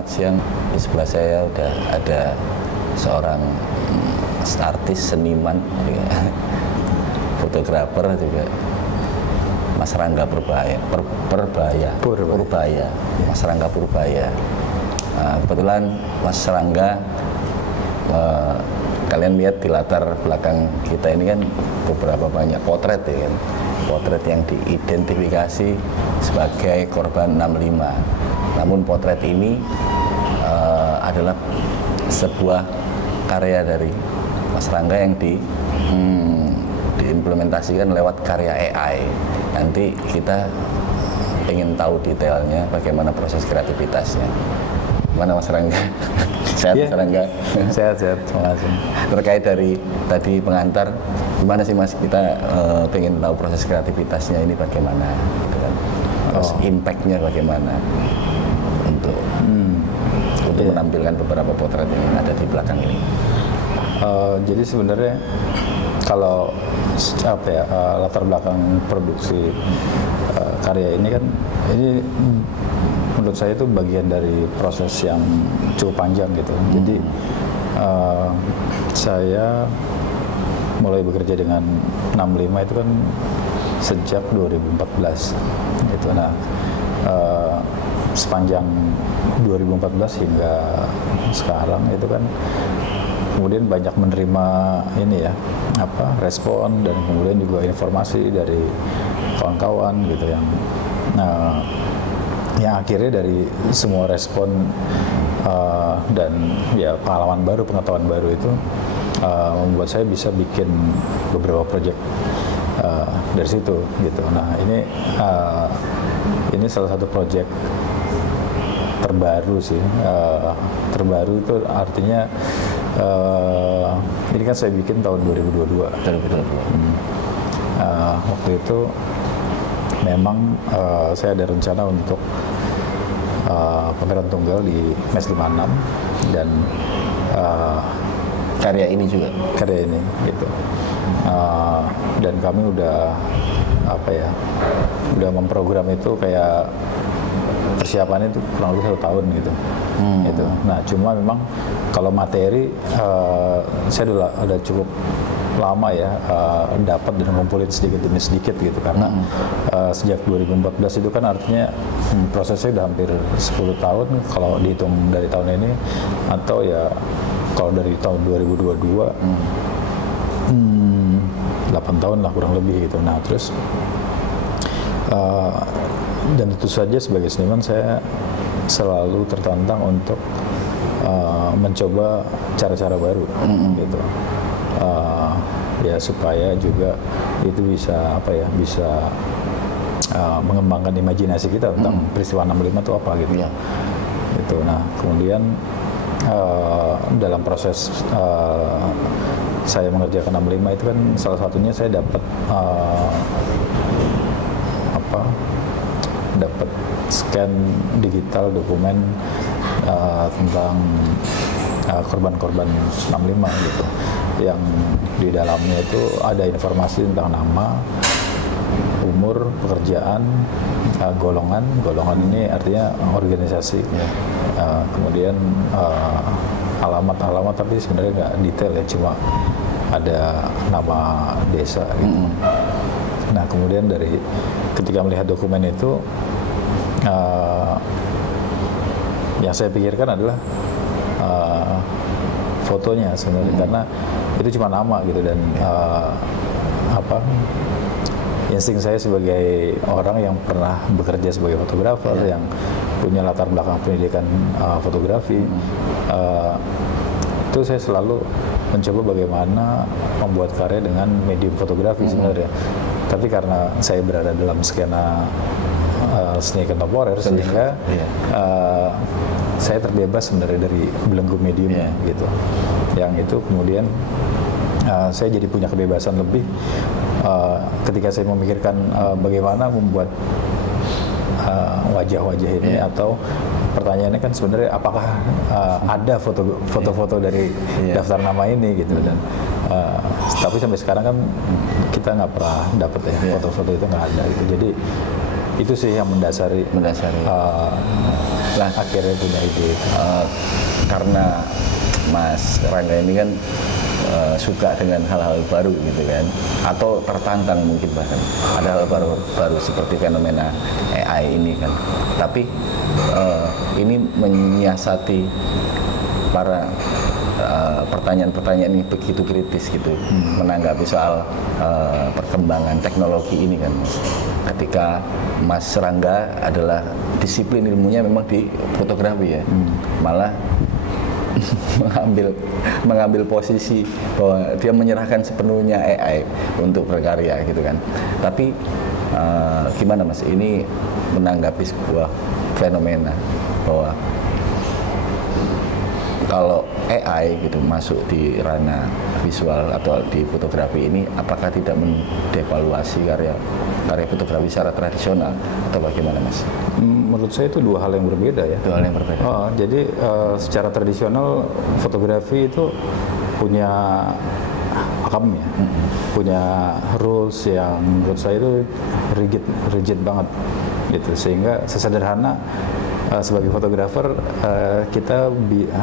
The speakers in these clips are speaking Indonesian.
selamat siang. Di sebelah saya udah ada seorang artis, seniman, juga. Fotografer juga, Mas Rangga Purbaya. Mas Rangga Purbaya. Kebetulan Mas Rangga, kalian lihat di latar belakang kita ini kan beberapa banyak potret ya kan. Potret yang diidentifikasi sebagai korban 65. Namun potret ini adalah sebuah karya dari Mas Rangga yang diimplementasikan lewat karya AI. Nanti kita ingin tahu detailnya bagaimana proses kreativitasnya. Mana Mas Rangga? Sehat Mas Rangga? Sehat, terima kasih. Terkait dari tadi pengantar, gimana sih Mas, kita pengen tahu proses kreativitasnya ini bagaimana, gitu kan? Terus impact-nya bagaimana untuk menampilkan beberapa potret yang ada di belakang ini. Jadi sebenarnya kalau latar belakang produksi karya ini kan, ini menurut saya itu bagian dari proses yang cukup panjang gitu. Jadi saya mulai bekerja dengan 65 itu kan sejak 2014 gitu. Nah, sepanjang 2014 hingga sekarang itu kan kemudian banyak menerima ini ya, respon dan kemudian juga informasi dari kawan-kawan gitu yang akhirnya dari semua respon dan ya pengalaman baru, pengetahuan baru itu membuat saya bisa bikin beberapa proyek dari situ gitu. Nah, ini salah satu proyek terbaru sih. Terbaru itu artinya ini kan saya bikin tahun 2022. Waktu itu memang saya ada rencana untuk pameran tunggal di MES 56 dan Karya ini gitu. Dan kami udah udah memprogram itu, kayak persiapannya itu kurang lebih 1 tahun gitu. Gitu. Nah, cuma memang kalau materi saya udah cukup lama ya dapat dan ngumpulin sedikit demi sedikit gitu, karena sejak 2014 itu kan artinya prosesnya udah hampir 10 tahun kalau dihitung dari tahun ini, atau ya kalau dari tahun 2022 8 tahun lah kurang lebih gitu. Nah, terus dan tentu saja sebagai seniman saya selalu tertantang untuk mencoba cara-cara baru gitu. Ya supaya juga itu bisa bisa mengembangkan imajinasi kita tentang peristiwa 65 itu apa gitu. Gitu. Nah, kemudian dalam proses saya mengerjakan 65 itu kan salah satunya saya dapat dapat scan digital dokumen tentang korban-korban 65 gitu, yang di dalamnya itu ada informasi tentang nama, umur, pekerjaan, golongan ini artinya organisasi, kemudian alamat tapi sebenarnya nggak detail ya, cuma ada nama desa gitu. Nah, kemudian dari ketika melihat dokumen itu yang saya pikirkan adalah fotonya sebenarnya, karena itu cuma nama gitu, dan insting saya sebagai orang yang pernah bekerja sebagai fotografer, yang punya latar belakang pendidikan fotografi, itu saya selalu mencoba bagaimana membuat karya dengan medium fotografi sebenarnya. Tapi karena saya berada dalam skena seni kontemporer, sehingga saya terbebas sebenarnya dari belenggu mediumnya gitu. Yang itu kemudian saya jadi punya kebebasan lebih ketika saya memikirkan bagaimana membuat wajah-wajah ini, atau pertanyaannya kan sebenarnya apakah ada foto-foto dari daftar nama ini gitu, dan tapi sampai sekarang kan kita nggak pernah dapat ya foto-foto itu, nggak ada gitu. Jadi itu sih yang mendasari Lah, akhirnya punya ide itu. karena Mas Rangga ini kan suka dengan hal-hal baru gitu kan, atau tertantang mungkin bahkan ada hal baru seperti fenomena AI ini kan. Tapi ini menyiasati para pertanyaan-pertanyaan ini begitu kritis gitu, menanggapi soal perkembangan teknologi ini kan, Mas. Ketika Mas Rangga adalah disiplin ilmunya memang di fotografi ya, malah mengambil posisi bahwa dia menyerahkan sepenuhnya AI untuk berkarya gitu kan. Tapi gimana Mas, ini menanggapi sebuah fenomena bahwa kalau AI gitu masuk di ranah visual atau di fotografi ini, apakah tidak mendevaluasi karya fotografi secara tradisional atau bagaimana Mas? Menurut saya itu dua hal yang berbeda ya. Dua hal yang berbeda. Jadi secara tradisional fotografi itu punya pakamnya, punya rules yang menurut saya itu rigid banget gitu, sehingga sesederhana sebagai fotografer kita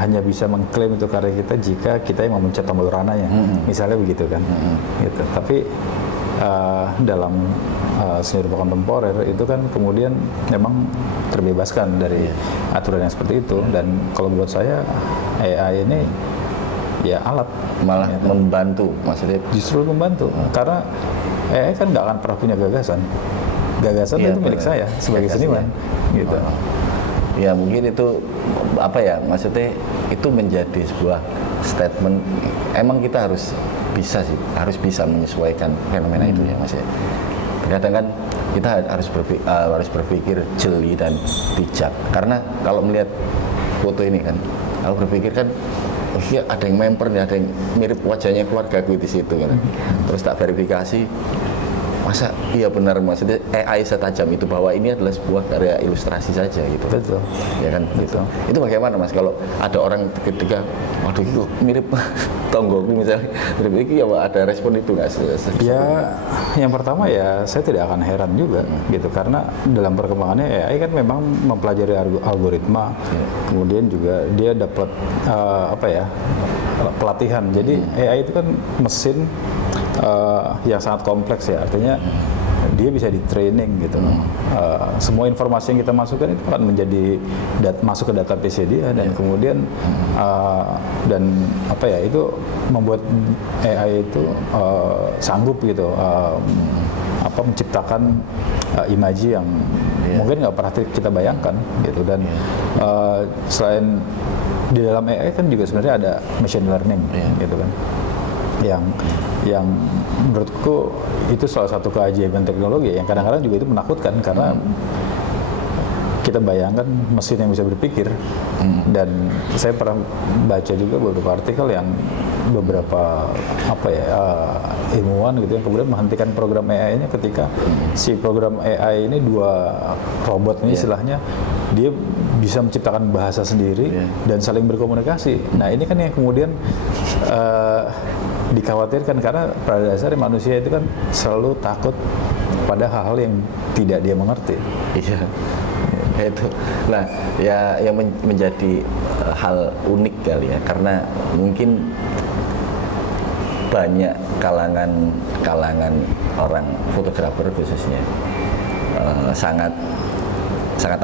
hanya bisa mengklaim itu karya kita jika kita yang memencet tombol rananya, misalnya begitu kan. Gitu. Tapi dalam seni rupa kontemporer itu kan kemudian memang terbebaskan dari aturan yang seperti itu, dan kalau buat saya AI ini ya alat, malah gitu. Membantu, maksudnya Justru membantu karena AI kan nggak akan pernah punya gagasan itu milik saya sebagai seniman gitu. Ya mungkin itu apa ya, maksudnya itu menjadi sebuah statement, emang kita harus bisa menyesuaikan fenomena itu ya Mas ya. Kadang kan kita harus berpikir jeli dan bijak, karena kalau melihat foto ini kan, aku berpikir kan, oh iya ada yang memper nih, ada yang mirip wajahnya keluarga gue di situ kan. Terus tak verifikasi, masa iya benar, maksudnya AI setajam itu bahwa ini adalah sebuah karya ilustrasi saja gitu. Betul. Ya kan gitu. Betul. Itu bagaimana Mas kalau ada orang ketika waduh itu mirip tonggoku misalnya, mirip itu ya ada respon itu nggak? Ya, yang pertama ya saya tidak akan heran juga gitu, karena dalam perkembangannya AI kan memang mempelajari algoritma, kemudian juga dia dapat pelatihan. Jadi AI itu kan mesin yang sangat kompleks ya, artinya dia bisa di training gitu. Semua informasi yang kita masukkan itu akan menjadi masuk ke database dia, dan kemudian itu membuat AI itu sanggup gitu menciptakan imaji yang mungkin nggak pernah kita bayangkan gitu. Dan selain di dalam AI kan juga sebenarnya ada machine learning gitu kan, yang menurutku itu salah satu keajaiban teknologi yang kadang-kadang juga itu menakutkan, karena kita bayangkan mesin yang bisa berpikir. Dan saya pernah baca juga beberapa artikel yang beberapa ilmuwan gitu yang kemudian menghentikan program AI-nya ketika si program AI ini, dua robot ini istilahnya, dia bisa menciptakan bahasa sendiri dan saling berkomunikasi. Nah ini kan yang kemudian dikhawatirkan, karena pada dasarnya manusia itu kan selalu takut pada hal-hal yang tidak dia mengerti. Iya, itu. Nah, ya yang menjadi hal unik kali ya, karena mungkin banyak kalangan orang fotografer khususnya sangat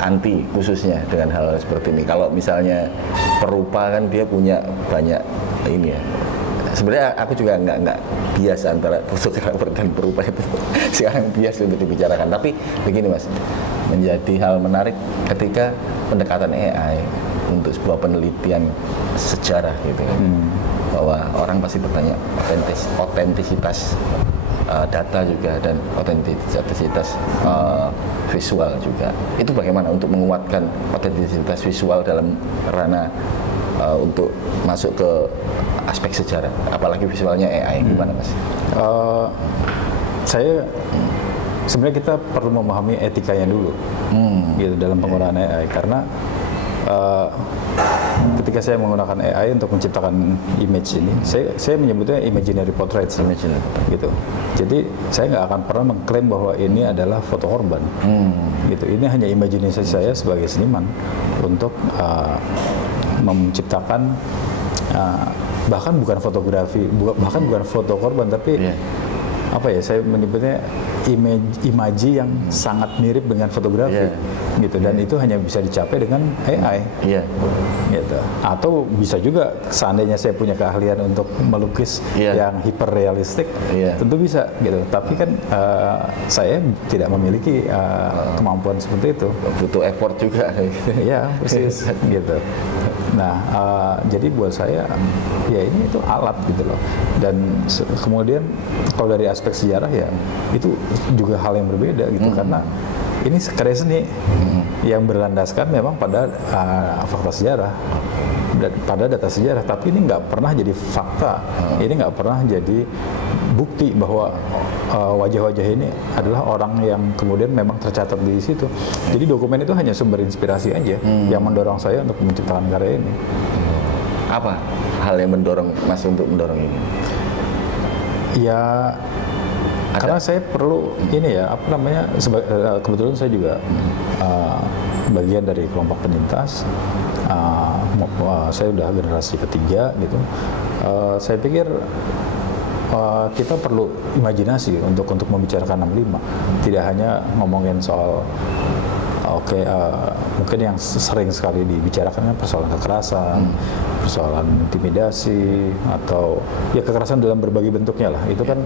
anti khususnya dengan hal seperti ini. Kalau misalnya perupa kan dia punya banyak ini ya. Sebenarnya aku juga nggak bias antara fotografer dan perupa itu sekarang bias untuk dibicarakan. Tapi begini Mas, menjadi hal menarik ketika pendekatan AI untuk sebuah penelitian sejarah gitu kan. Bahwa orang pasti bertanya otentisitas data juga, dan otentisitas visual juga. Itu bagaimana untuk menguatkan otentisitas visual dalam ranah untuk masuk ke aspek sejarah, apalagi visualnya AI, gimana Mas? Saya sebenarnya kita perlu memahami etikanya dulu gitu dalam penggunaan AI, karena ketika saya menggunakan AI untuk menciptakan image ini, saya menyebutnya imaginary portrait, gitu. Jadi saya nggak akan pernah mengklaim bahwa ini adalah foto korban, gitu. Ini hanya imajinasi saya sebagai seniman untuk menciptakan bahkan bukan fotografi, bahkan bukan foto korban, tapi apa ya, saya menyebutnya imaji yang sangat mirip dengan fotografi, gitu. Dan itu hanya bisa dicapai dengan AI, gitu. Atau bisa juga seandainya saya punya keahlian untuk melukis yang hiperrealistik, tentu bisa, gitu. Tapi kan saya tidak memiliki kemampuan seperti itu. Butuh effort juga. Ya, persis, gitu. Nah, jadi buat saya ya ini itu alat, gitu loh. Dan kemudian kalau dari aspek sejarah ya itu juga hal yang berbeda, gitu. Karena ini karya seni yang berlandaskan memang pada fakta sejarah, pada data sejarah, tapi ini nggak pernah jadi fakta, ini nggak pernah jadi bukti bahwa wajah-wajah ini adalah orang yang kemudian memang tercatat di situ. Jadi dokumen itu hanya sumber inspirasi aja yang mendorong saya untuk menciptakan karya ini. Apa hal yang mendorong Mas untuk mendorong ini? Ya, karena saya perlu ini ya, apa namanya, kebetulan saya juga bagian dari kelompok penyintas. Saya udah generasi ketiga, gitu. Saya pikir kita perlu imajinasi untuk membicarakan 65. Tidak hanya ngomongin soal mungkin yang sering sekali dibicarakan kan persoalan kekerasan, persoalan intimidasi, atau ya kekerasan dalam berbagai bentuknya lah. Itu kan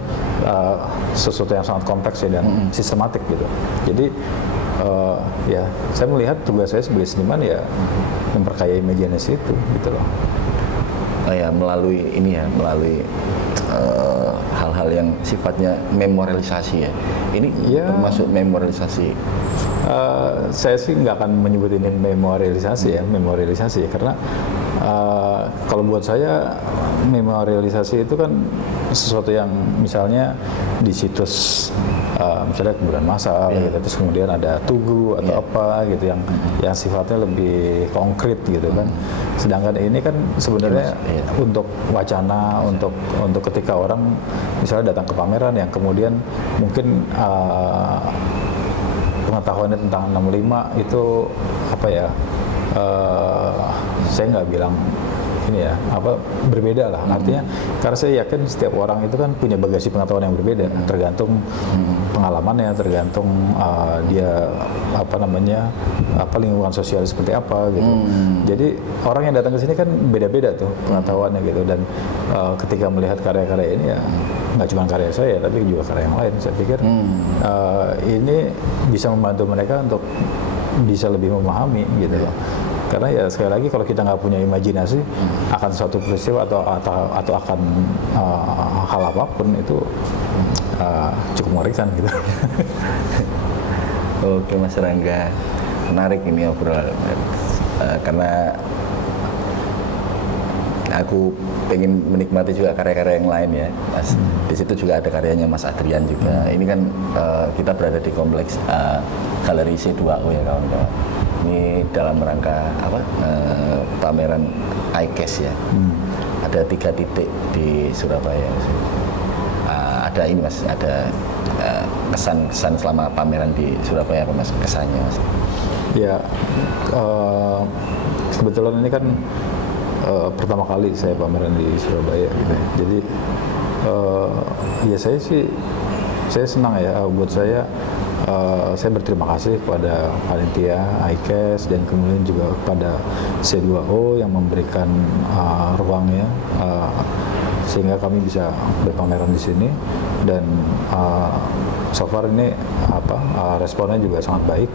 sesuatu yang sangat kompleks ya dan sistematik, gitu. Jadi ya saya melihat tugas saya sebagai seniman ya memperkaya imajinasi itu, gitu loh. Oh ya, melalui ini ya, melalui hal-hal yang sifatnya memorialisasi ya. Ini termasuk memorialisasi. Saya sih nggak akan menyebut ini memorialisasi ya, karena kalau buat saya memorialisasi itu kan sesuatu yang misalnya di situs misalnya kuburan massal, gitu, terus kemudian ada tugu atau apa gitu yang sifatnya lebih konkret, gitu kan. Sedangkan ini kan sebenarnya untuk wacana, untuk ketika orang misalnya datang ke pameran yang kemudian mungkin pengetahuannya tentang 65 itu apa ya, saya nggak bilang ini ya, apa, berbeda lah. Artinya karena saya yakin setiap orang itu kan punya bagasi pengetahuan yang berbeda, tergantung pengalamannya, tergantung dia apa namanya, lingkungan sosial seperti apa, gitu. Jadi orang yang datang ke sini kan beda-beda tuh pengetahuannya, gitu. Dan ketika melihat karya-karya ini ya nggak cuma karya saya tapi juga karya yang lain, saya pikir ini bisa membantu mereka untuk bisa lebih memahami, gitu loh. Karena ya sekali lagi kalau kita nggak punya imajinasi akan suatu peristiwa atau akan hal apapun itu cukup mengerikan, gitu. Oke Mas Rangga, menarik ini obrolan karena aku pengen menikmati juga karya-karya yang lain ya, Mas. Di situ juga ada karyanya Mas Adrian juga. Ini kan kita berada di kompleks Galeri C2O ya kawan-kawan. Ini dalam rangka apa? Pameran ICAS ya. Ada 3 titik di Surabaya. Ada ini Mas, ada kesan-kesan selama pameran di Surabaya apa Mas, kesannya Mas? Ya, kebetulan ini kan pertama kali saya pameran di Surabaya, gitu. Jadi ya saya senang ya, buat saya berterima kasih kepada panitia ICAS dan kemudian juga kepada C2O yang memberikan ruangnya sehingga kami bisa berpameran di sini. Dan so far ini responnya juga sangat baik,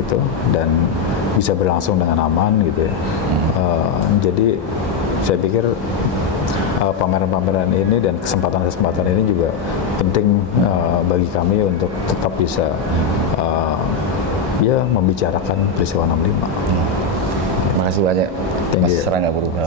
gitu, dan bisa berlangsung dengan aman, gitu ya. Jadi saya pikir pameran-pameran ini dan kesempatan-kesempatan ini juga penting bagi kami untuk tetap bisa ya membicarakan peristiwa 65. Terima kasih banyak Mas Rangga Purba.